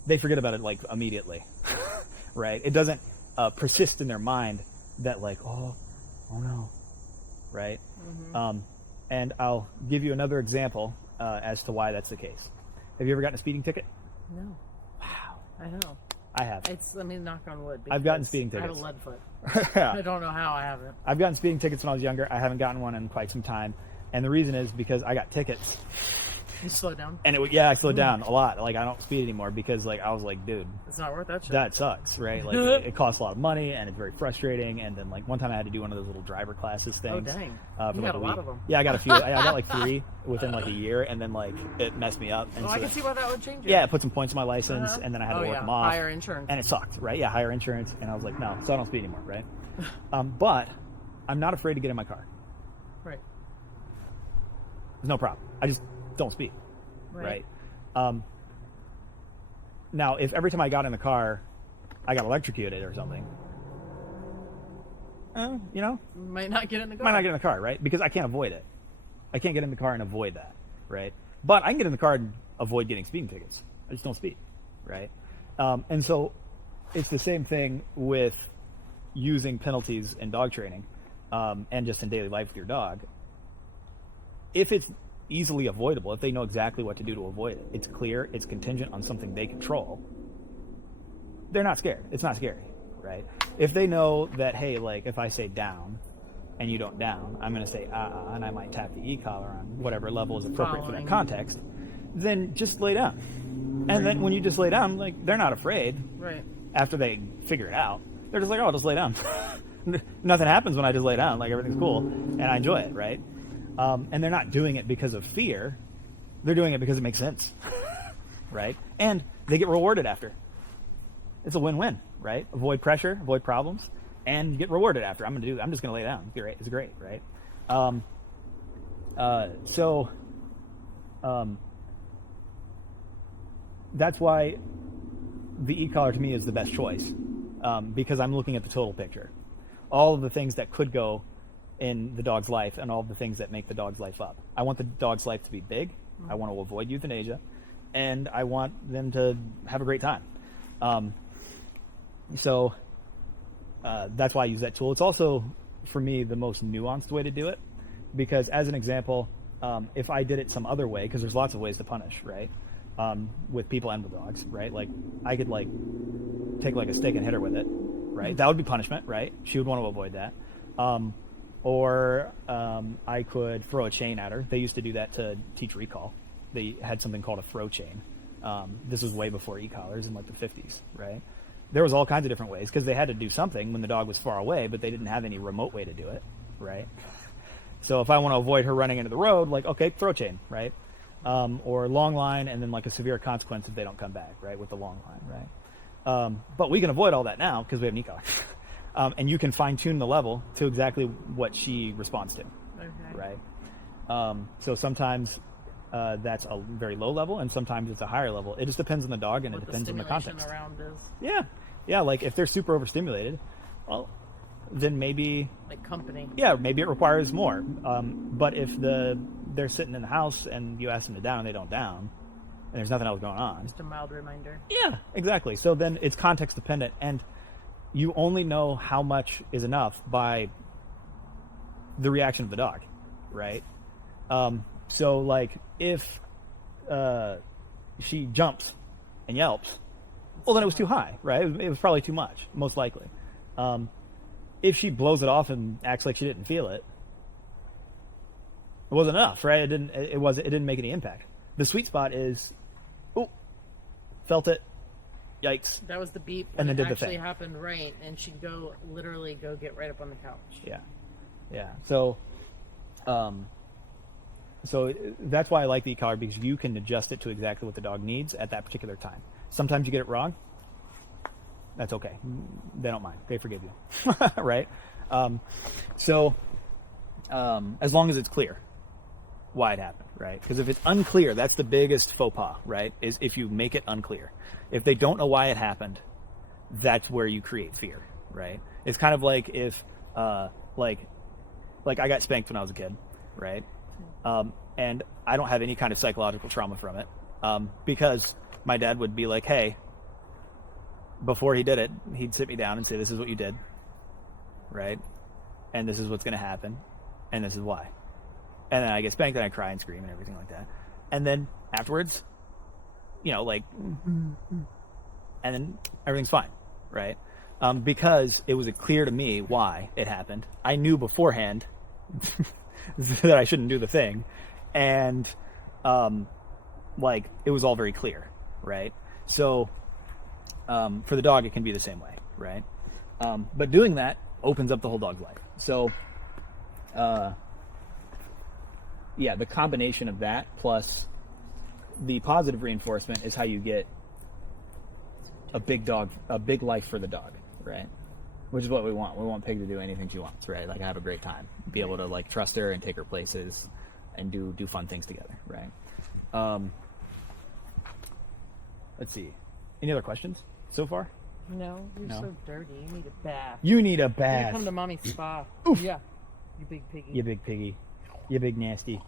They forget about it like immediately, right? It doesn't persist in their mind that like oh no, right? And I'll give you another example as to why that's the case. Have you ever gotten a speeding ticket? No. Wow. I know. I have. Let me knock on wood. I've gotten speeding tickets. I have a lead foot. I don't know how I haven't. I've gotten speeding tickets when I was younger. I haven't gotten one in quite some time. And the reason is because I got tickets. You slowed down? And I slowed down a lot. Like, I don't speed anymore because, like, I was like, dude. It's not worth that shit. That sucks, right? Like, it costs a lot of money, and it's very frustrating. And then, like, one time I had to do one of those little driver classes things. Oh, dang. For You like got a lot of them. Yeah, I got a few. I got, like, 3 within, like, a year. And then, like, it messed me up. And I can see why that would change it. Yeah, it put some points on my license, and then I had to work them off. Higher insurance. And it sucked, right? Yeah, higher insurance. And I was like, no, so I don't speed anymore, right? But I'm not afraid to get in my car. Right. There's no problem. I just don't speed. Right. Now, if every time I got in the car, I got electrocuted or something, you know, might not get in the car. Might not get in the car, right? Because I can't avoid it. I can't get in the car and avoid that, right? But I can get in the car and avoid getting speeding tickets. I just don't speed, right? And so it's the same thing with using penalties in dog training and just in daily life with your dog. If it's easily avoidable, if they know exactly what to do to avoid it, it's clear, it's contingent on something they control, they're not scared. It's not scary, right? If they know that, hey, like if I say down and you don't down, I'm going to say and I might tap the e-collar on whatever level is appropriate for that context, then just lay down. And then when you just lay down, like they're not afraid. Right. After they figure it out, they're just like, oh, I'll just lay down. Nothing happens when I just lay down. Like everything's cool and I enjoy it, right? And they're not doing it because of fear. They're doing it because it makes sense, right? And they get rewarded after. It's a win-win, right? Avoid pressure, avoid problems, and you get rewarded after. I'm just gonna lay down. It's great, right? That's why the e-collar to me is the best choice because I'm looking at the total picture. All of the things that could go in the dog's life and all of the things that make the dog's life up. I want the dog's life to be big. Mm-hmm. I want to avoid euthanasia. And I want them to have a great time. So that's why I use that tool. It's also, for me, the most nuanced way to do it. Because as an example, if I did it some other way, because there's lots of ways to punish, right? With people and with dogs, right? Like I could like take like a stick and hit her with it, right? Mm-hmm. That would be punishment, right? She would want to avoid that. Or I could throw a chain at her. They used to do that to teach recall. They had something called a throw chain. This was way before e-collars in like the 50s, right? There was all kinds of different ways because they had to do something when the dog was far away, but they didn't have any remote way to do it, right? So if I want to avoid her running into the road, like, okay, throw chain, right? Or long line and then like a severe consequence if they don't come back, right, with the long line, right? But we can avoid all that now because we have an e-collar. And you can fine-tune the level to exactly what she responds to, right? So sometimes that's a very low level, and sometimes it's a higher level. It just depends on the dog, and it depends on the context. Around is. Yeah. Like if they're super overstimulated, well, then maybe like company. Yeah, maybe it requires more. But if they're sitting in the house and you ask them to down and they don't down, and there's nothing else going on, just a mild reminder. Yeah, exactly. So then it's context dependent, and you only know how much is enough by the reaction of the dog, right? So like if she jumps and yelps, well then it was too high, right? It was probably too much, most likely. If she blows it off and acts like she didn't feel it, it wasn't enough, right? It didn't make any impact. The sweet spot is, oh, felt it, yikes. That was the beep and then it did the actually thing. happened, right? And she'd literally go get right up on the couch. Yeah. So that's why I like the e-collar, because you can adjust it to exactly what the dog needs at that particular time. Sometimes you get it wrong. That's okay. They don't mind. They forgive you, right? As long as it's clear why it happened, right? Because if it's unclear, that's the biggest faux pas, right? Is if you make it unclear. If they don't know why it happened, that's where you create fear, right? It's kind of like if, like I got spanked when I was a kid, right? And I don't have any kind of psychological trauma from it, because my dad would be like, hey, before he did it, he'd sit me down and say, this is what you did, right? And this is what's going to happen, and this is why. And then I get spanked and I cry and scream and everything like that. And then afterwards, and then everything's fine, right? Because it was clear to me why it happened. I knew beforehand that I shouldn't do the thing, and it was all very clear, right? So for the dog, it can be the same way, right? But doing that opens up the whole dog's life. So the combination of that plus the positive reinforcement is how you get a big life for the dog, right? Which is what we want. We want Pig to do anything she wants, right? Like have a great time, be able to like trust her and take her places and do fun things together, right? Let's see. Any other questions so far? No, you're so dirty. You need a bath. You need a bath. You come to mommy's spa. Oof. Yeah. You big piggy. You big piggy. You big nasty.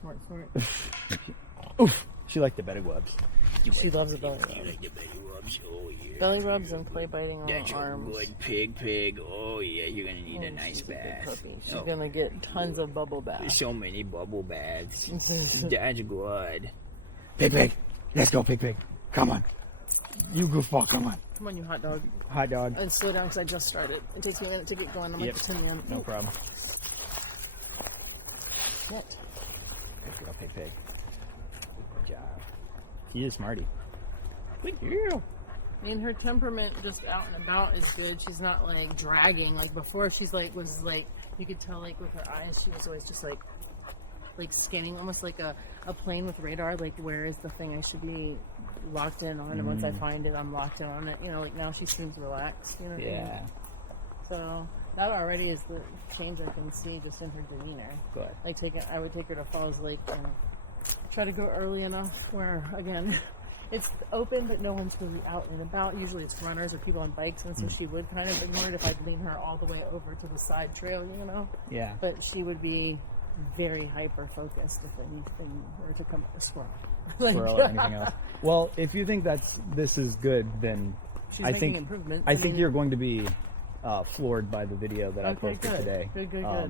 Smart. Oof. She liked the belly rubs. She loves the belly rubs. You like the belly rubs? Oh, yeah. Belly rubs and play biting on That's the arms. Good pig. Oh, yeah, you're going to need a nice she's bath. A good puppy. She's going to get tons of bubble baths. So many bubble baths. That's good. Pig. Let's go, Pig. Come on. You goofball, come on. Come on, you hot dog. Hot dog. And slow down because I just started. It takes me a minute to get going. I'm like the 10 man. No problem. Shit. Good girl, Pig. Good job. She is smarty. Good girl. I mean, her temperament just out and about is good. She's not like dragging. Like before, was you could tell like with her eyes, she was always just like scanning, almost like a plane with radar. Like, where is the thing I should be locked in on? And once I find it, I'm locked in on it. Like now she seems relaxed. You know what I mean? So that already is the change I can see just in her demeanor. Good. Like I would take her to Falls Lake and try to go early enough where, again, it's open, but no one's really out and about. Usually it's runners or people on bikes, and so she would kind of ignore it if I'd lean her all the way over to the side trail, you know? Yeah. But she would be very hyper-focused if anything were to come, a squirrel. Like, Squirrel or anything else. Well, if you think this is good, then she's I making think improvements. I think you're going to be floored by the video that I posted good. today. Good. I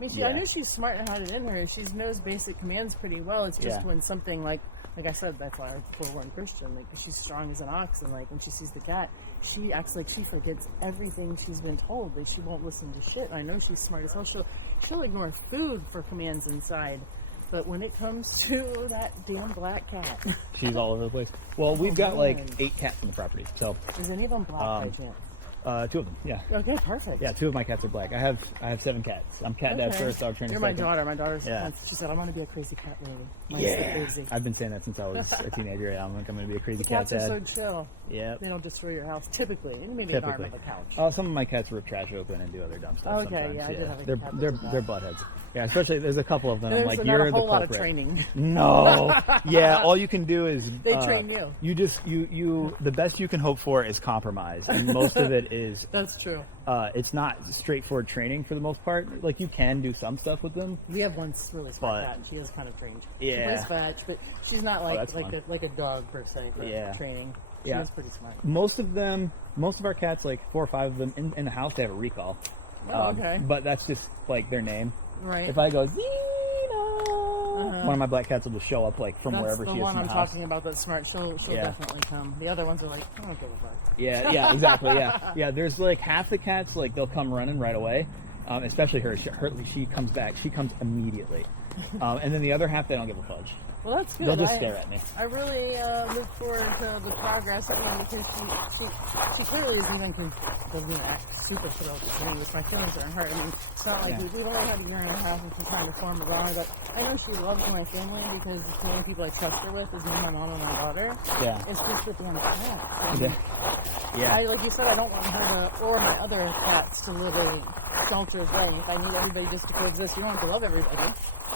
mean, I know she's smart and had it in her. She knows basic commands pretty well. It's just when something like I said, that's why I full-on Christian. Like, she's strong as an ox, and like when she sees the cat, she acts like she forgets everything she's been told. Like, she won't listen to shit. I know she's smart as hell. She'll ignore food for commands inside. But when it comes to that damn black cat, she's all over the place. Well, we've got like 8 cats on the property. So is any of them black by chance? 2 of them, yeah. Okay, perfect. Yeah, 2 of my cats are black. I have 7 cats. I'm cat dad first, dog trainer You're second. my daughter. My daughter's she said, I want to be a crazy cat lady. Yeah. Crazy. I've been saying that since I was a teenager. I'm like, I'm going to be a crazy Cats cat dad. are so chill. Yeah. They don't destroy your house, typically. Maybe an arm of a couch. Oh, some of my cats rip trash open and do other dumb stuff sometimes. I did have a cat they're buttheads. Yeah, especially there's a couple of them. I'm like, not you're a whole the lot of culprit. training. No. Yeah, all you can do is they train you. You the best you can hope for is compromise, and most of it is. That's true. It's not straightforward training for the most part. Like, you can do some stuff with them. We have one really smart cat, and she is kind of trained. Yeah. She plays fetch, but she's not like a dog per se for training. She is pretty smart. Most of our cats, like 4 or 5 of them in the house, they have a recall. Oh, okay. But that's just like their name. Right. If I go Zeno, one of my black cats will just show up like from wherever she is in the house. That's the one I'm talking about. That's smart. She'll definitely come. The other ones are like, I don't give a fuck. Yeah, exactly. Yeah. There's like half the cats, like they'll come running right away. Especially her. She comes back. She comes immediately. And then the other half, they don't give a fudge. Well, that's good. They'll just stare at me. I really look forward to the progress. I mean, because she clearly isn't doesn't even act super thrilled with me, which my feelings are hurt. I mean, it's not like we've only had a year and a half and she's trying to form a bond, but I know she loves my family because the only people I trust her with is me, my mom, and my daughter. Yeah. It's just with the other cats. Yeah. Like you said, I don't want her to, or my other cats to live a sheltered way. If I need everybody just to coexist, you don't have to love everybody.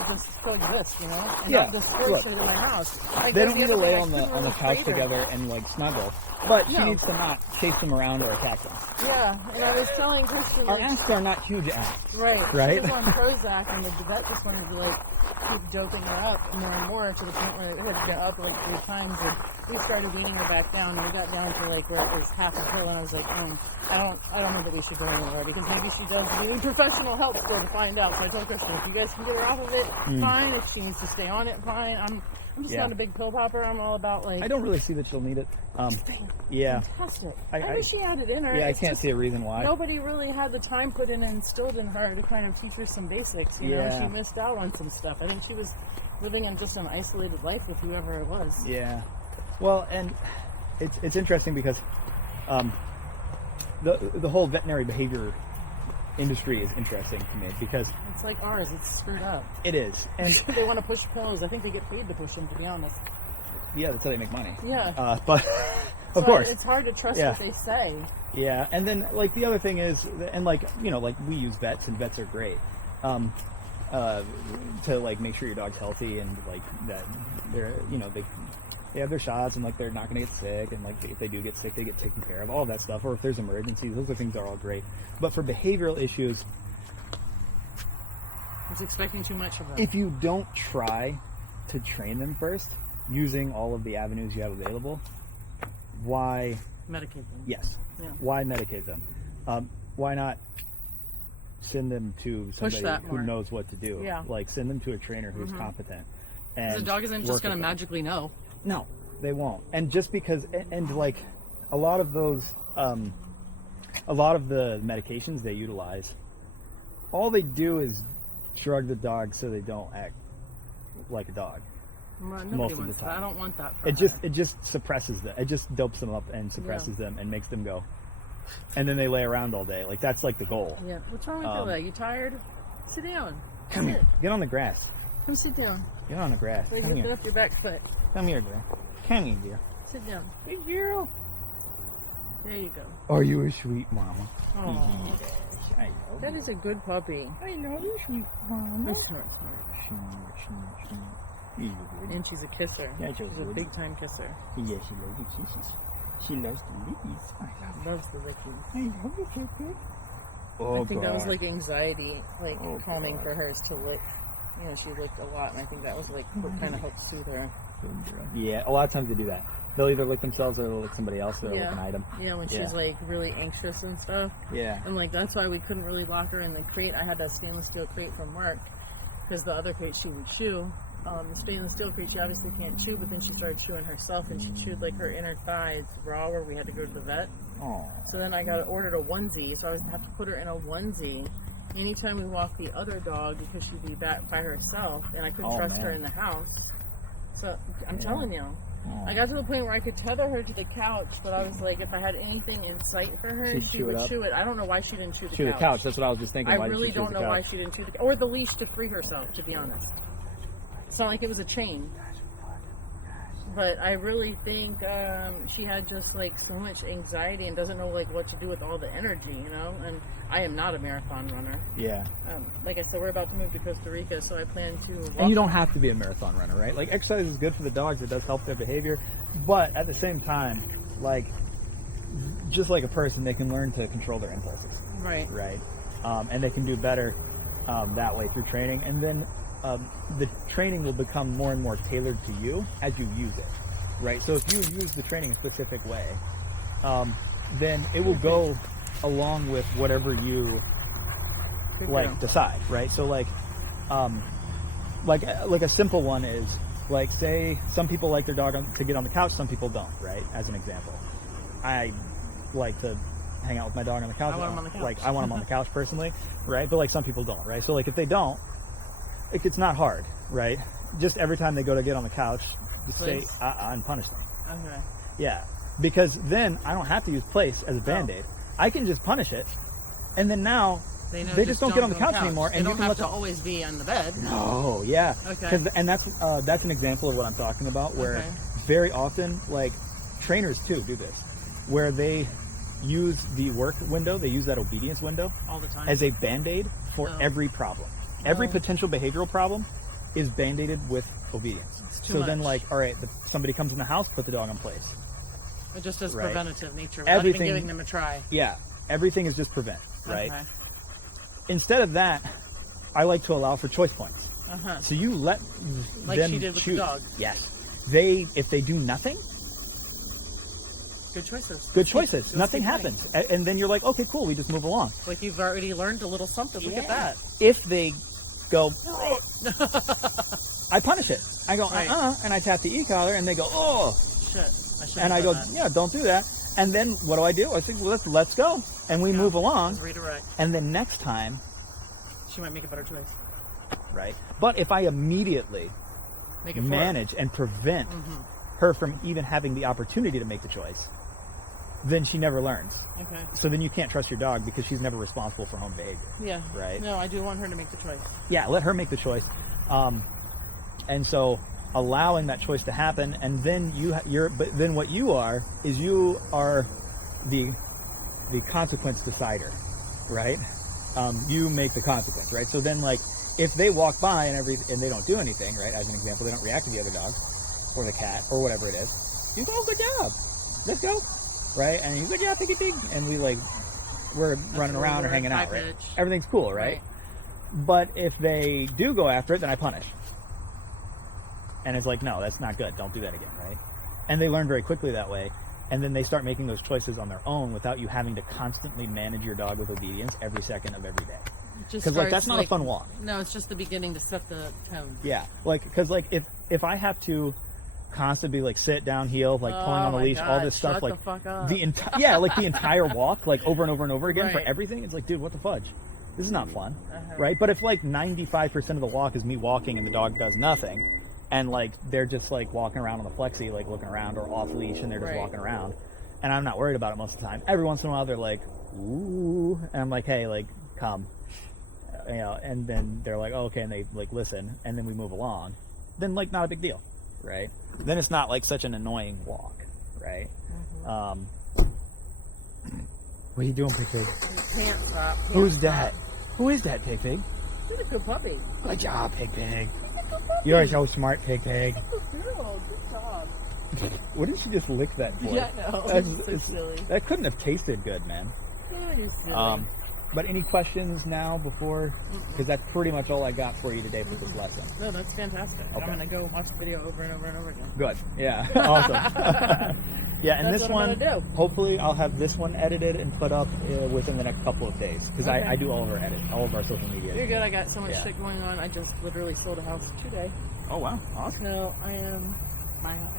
Just coexist, you know? And not disgrace her to my house. They don't need to lay on the couch together and like snuggle, but she needs to not chase them around or attack them. Yeah, and I was telling Kristen, our asks are not huge asks. Right. Right. She was on Prozac, and the vet just wanted to like keep joking her up more and more to the point where it had got up like 3 times, and we started weaning her back down, and we got down to like where it was half a pill, and I was like, I don't know that we should go anywhere because maybe she does need professional help still to find out. So I told Kristen, if you guys can get her off of it, fine. If she needs to stay on it, fine. I'm just not a big pill popper. I'm all about like. I don't really see that she'll need it. Yeah. Fantastic. I mean, she had it in her. Yeah, I it's can't just, see a reason why. Nobody really had the time put in and instilled in her to kind of teach her some basics. You know, she missed out on some stuff. I think she was living in just an isolated life with whoever it was. Yeah. Well, and it's interesting because the whole veterinary behavior industry is interesting to me because it's like ours. It's screwed up. It is, and they want to push pills. I think they get paid to push them. To be honest. Yeah, that's how they make money. Yeah. But of course, it's hard to trust what they say. Yeah, and then like the other thing is, and like like we use vets, and vets are great to like make sure your dog's healthy and like that they're they have their shots and like they're not going to get sick, and like if they do get sick, they get taken care of. All of that stuff, or if there's emergencies, those are things that are all great. But for behavioral issues, I was expecting too much of them. If you don't try to train them first, using all of the avenues you have available, why medicate them? Yes. Yeah. Why medicate them? Why not send them to somebody who knows what to do? Yeah. Like send them to a trainer who's competent. And the dog isn't just going to magically know. No, they won't. And just because, and like a lot of those, a lot of the medications they utilize, all they do is drug the dog so they don't act like a dog. Well, most of the time. That. I don't want that. It just suppresses them. It just dopes them up and suppresses them and makes them go. And then they lay around all day. Like that's like the goal. Yeah. What's wrong with your leg? You tired? Sit down. Come here. Get on the grass. Come sit down. Get on the grass. Wait, come here. Up your back foot. Come here, girl. Come here, dear. Sit down. Good girl. There you go. Are you a sweet mama? Oh. Yes, that is a good puppy. I know you're sweet mama. You're good. And she's a kisser. Yeah, She's a big time kisser. Yeah, she loves it. She loves the lickies. I Loves the lickies. love it, Piglet. Oh, I think that was God. like anxiety, like Oh, calming God. for her is to lick. You know, she licked a lot, and I think that was like what kind of helped soothe her. Yeah, a lot of times they do that. They'll either lick themselves or they'll lick somebody else or they'll lick an item. Yeah, when Yeah. she's like really anxious and stuff. Yeah. And like that's why we couldn't really lock her in the crate. I had that stainless steel crate from work because the other crate she would chew. The stainless steel crate she obviously can't chew, but then she started chewing herself and she chewed like her inner thighs raw where we had to go to the vet. Oh. So then I ordered a onesie, so I was have to put her in a onesie anytime we walk the other dog because she'd be back by herself and I couldn't trust her in the house. So I'm telling you. I got to the point where I could tether her to the couch, but I was like, if I had anything in sight for her, she would chew it. I don't know why she didn't chew the couch. Chew the couch, that's what I was just thinking. I really don't know why she didn't chew the couch. Or the leash to free herself, to be honest. It's not like it was a chain. But I really think she had just like so much anxiety and doesn't know like what to do with all the energy, you know? And I am not a marathon runner. Yeah. Like I said, we're about to move to Costa Rica, so I plan to walk. And you don't have to be a marathon runner, right? Like, exercise is good for the dogs. It does help their behavior. But at the same time, like, just like a person, they can learn to control their impulses. Right. Right? And they can do better that way through training. And then the training will become more and more tailored to you as you use it. Right? So if you use the training a specific way, then it will go along with whatever you decide, right? So like a simple one is like, say some people like their dog to get on the couch, some people don't, right? As an example, I like to hang out with my dog on the couch. I want him on the couch. Like I want him on the couch personally, right? But like some people don't, right? So like if they don't, it's not hard, right? Just every time they go to get on the couch, just say and punish them. Okay. Yeah, because then I don't have to use place as a Band-Aid. I can just punish it, and then now they just don't get on the couch anymore. And you don't have to always be on the bed. No, yeah. Okay. And that's an example of what I'm talking about, where very often, like trainers too do this, where they use the work window, they use that obedience window all the time as a Band-Aid for every problem. Every potential behavioral problem is Band-Aided with obedience. So then, like, all right, somebody comes in the house, put the dog in place. It just does preventative nature without even giving them a try. Yeah, everything is just prevent, right? Okay. Instead of that, I like to allow for choice points. So you let like them she did with choose. the dog. Yes. If they do nothing, good choices. Good choices. Nothing happens. And then you're like, okay, cool, we just move along. Like you've already learned a little something. Look at that. If they go, I punish it. I go, and I tap the e-collar, and they go, oh. Shit. And I go, yeah, don't do that. And then what do? I think, well, let's go. And we move along. Let's redirect. And then next time, she might make a better choice. Right. But if I immediately manage and prevent her from even having the opportunity to make the choice, then she never learns. Okay. So then you can't trust your dog because she's never responsible for home behavior. Yeah. Right. No, I do want her to make the choice. Yeah, let her make the choice. And so allowing that choice to happen, and then then what you are the consequence decider, right? You make the consequence, right? So then, like, if they walk by and they don't do anything, right? As an example, they don't react to the other dog or the cat or whatever it is. You go, oh, good job, let's go, right? And he's like, yeah, piggy, and we're running around or hanging out, right? Everything's cool, right? But if they do go after it, then I punish. And it's like, no, that's not good. Don't do that again, right? And they learn very quickly that way. And then they start making those choices on their own without you having to constantly manage your dog with obedience every second of every day. Because like that's not a fun walk. No, it's just the beginning to set the tone. Yeah, like because like if I have to constantly like sit down, heel, like pulling on the leash, all this stuff, like the entire walk, like over and over and over again for everything, it's like, dude, what the fudge? This is not fun, right? But if like 95% of the walk is me walking and the dog does nothing, and like they're just like walking around on the flexi, like looking around, or off leash, and they're just walking around, and I'm not worried about it most of the time. Every once in a while, they're like, ooh, and I'm like, hey, like, come. You know, and then they're like, oh, okay, and they like listen, and then we move along. Then like not a big deal, right? Then it's not like such an annoying walk, right? What are you doing, Pig Pig? You can't stop. Who's that? Who is that, Pig Pig? She's a good puppy. Good job, Pig Pig. You're so smart, Pig Pig. Good girl. Good job. What did she just lick that for? Yeah, I know. That's It's so silly. That couldn't have tasted good, man. Yeah, you're silly. But any questions now before? Because that's pretty much all I got for you today for this lesson. No, that's fantastic. Okay. I'm going to go watch the video over and over and over again. Good. Yeah. Awesome. Yeah, and That's this what I'm one, gonna do. hopefully I'll have this one edited and put up within the next couple of days. Because Okay. I do all of our all of our social media. You're good. I got so much Yeah. shit going on. I just literally sold a house today. Oh, wow. Awesome. No, I am my house.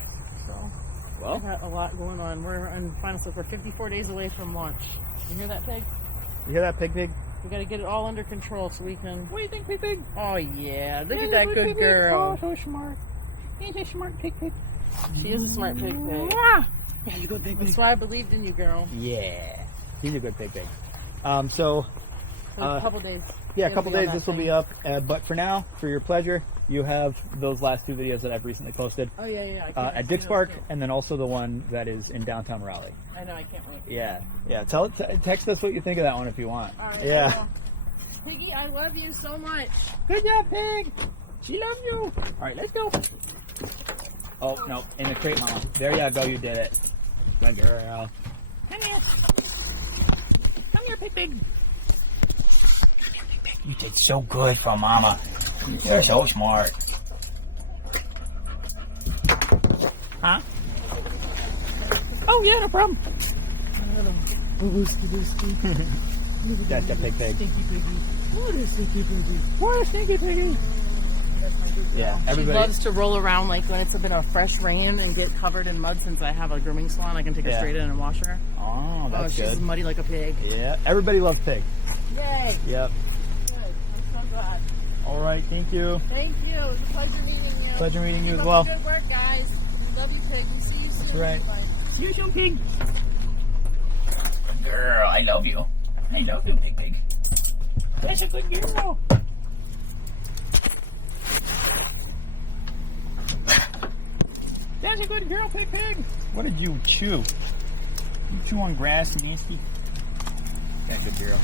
So I Well, got a lot going on. We're in final step. We're 54 days away from launch. You hear that, Pig? you hear that, Pig Pig? We got to get it all under control so we can. What do you think, Pig Pig? Oh yeah, look at that good girl. Oh, so smart. He's a smart Pig Pig. She is a smart pig. Pig. He's a good Pig Pig. That's why I believed in you, girl. Yeah. He's a good Pig Pig. So, For a couple days. yeah, a It'll couple be on days that this will thing. be up. But for now, for your pleasure, you have those last 2 videos that I've recently posted. Oh yeah. I can't At wait to Dick's see Park, those too. and then also the one that is in downtown Raleigh. I know. I can't wait. Yeah. Text us what you think of that one if you want. All right. Yeah. Well, Piggy, I love you so much. Good job, Pig. She loves you. All right, let's go. Oh no, in the crate, Mama. There you go. You did it. Good girl. Come here. Come here, Pig Pig. You did so good for Mama. You're so smart. Huh? Oh yeah, no problem. That's the Pig Pig. Stinky Piggy. What a stinky piggy. What a stinky piggy. Yeah, She everybody. loves to roll around like when it's been a fresh rain and get covered in mud. Since I have a grooming salon, I can take her Yeah. straight in and wash her. Oh, that's she's good. muddy like a pig. Yeah, everybody loves Pig. Yay! Yep. Good. I'm so glad. All right, thank you. Thank you. It was a pleasure meeting you. Pleasure meeting you Keep as up well. the good work, guys. We love you, Pig. We see you soon. That's right. Bye. See you soon, Pig. Girl, I love you. I love you, Pig Pig. That's a good girl. That's a good girl, Pig Pig. What did you chew? You chew on grass, nasty? That good girl.